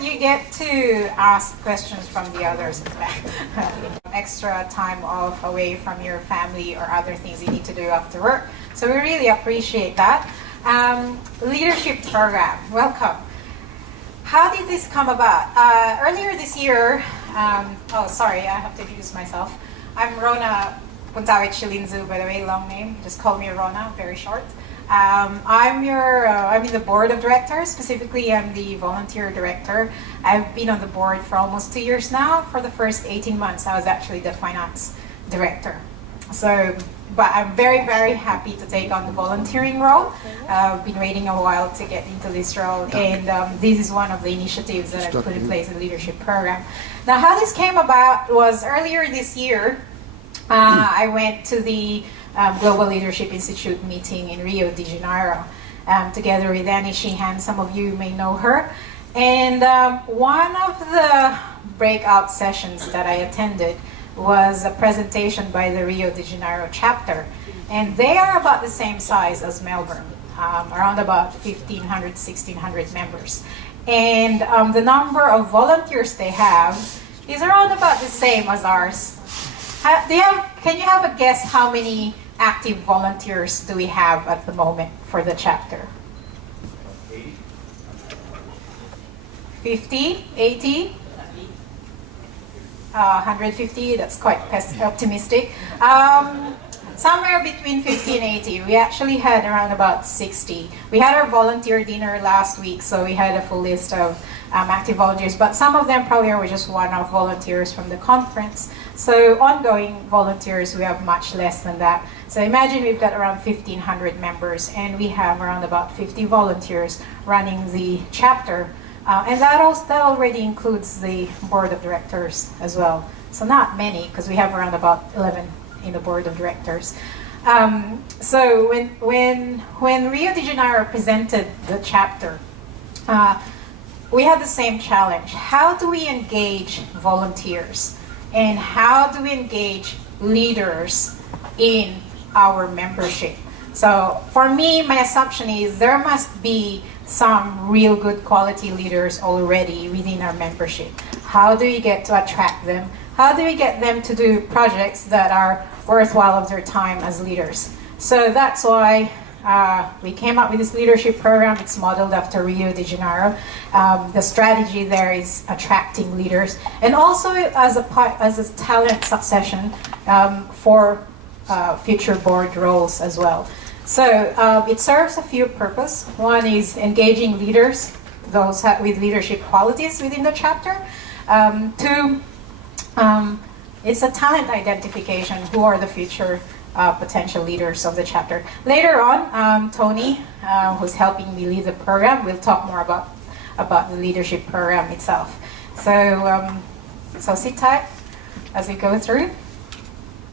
you get to ask questions from the others as well. Extra time off away from your family or other things you need to do after work. So we really appreciate that. Leadership program, welcome. How did this come about? Earlier this year, oh sorry, I have to introduce myself. I'm Rona Puntawit Shilinzu, by the way, long name. Just call me Rona, very short. I'm in the board of directors. Specifically, I'm the volunteer director. I've been on the board for almost 2 years now. For the first 18 months, I was actually the finance director. So, but I'm very, very happy to take on the volunteering role. I've been waiting a while to get into this role, and this is one of the initiatives that I've put in place in the leadership program. Now, how this came about was earlier this year, I went to the Global Leadership Institute meeting in Rio de Janeiro, together with Annie Sheehan. Some of you may know her. And one of the breakout sessions that I attended was a presentation by the Rio de Janeiro chapter. And they are about the same size as Melbourne, around about 1,500, 1,600 members. And the number of volunteers they have is around about the same as ours. Can you have a guess how many active volunteers do we have at the moment for the chapter? 50, 80, 150, that's quite optimistic. Somewhere between 50 and 80. We actually had around about 60. We had our volunteer dinner last week, so we had a full list of active volunteers, but some of them probably were just one-off volunteers from the conference. So ongoing volunteers, we have much less than that. So imagine we've got around 1,500 members, and we have around about 50 volunteers running the chapter. And that already includes the board of directors as well. So not many, because we have around about 11 in the board of directors. So when Rio de Janeiro presented the chapter, we had the same challenge. How do we engage volunteers? And how do we engage leaders in our membership? So for me, my assumption is there must be some real good quality leaders already within our membership. How do we get to attract them? How do we get them to do projects that are worthwhile of their time as leaders? So that's why we came up with this leadership program. It's modeled after Rio de Janeiro. The strategy there is attracting leaders, and also as a talent succession for future board roles as well. So it serves a few purposes. One is engaging leaders, those with leadership qualities within the chapter. Two, it's a talent identification. Who are the future potential leaders of the chapter? Later on, Tony, who's helping me lead the program, will talk more about the leadership program itself. So, so sit tight as we go through.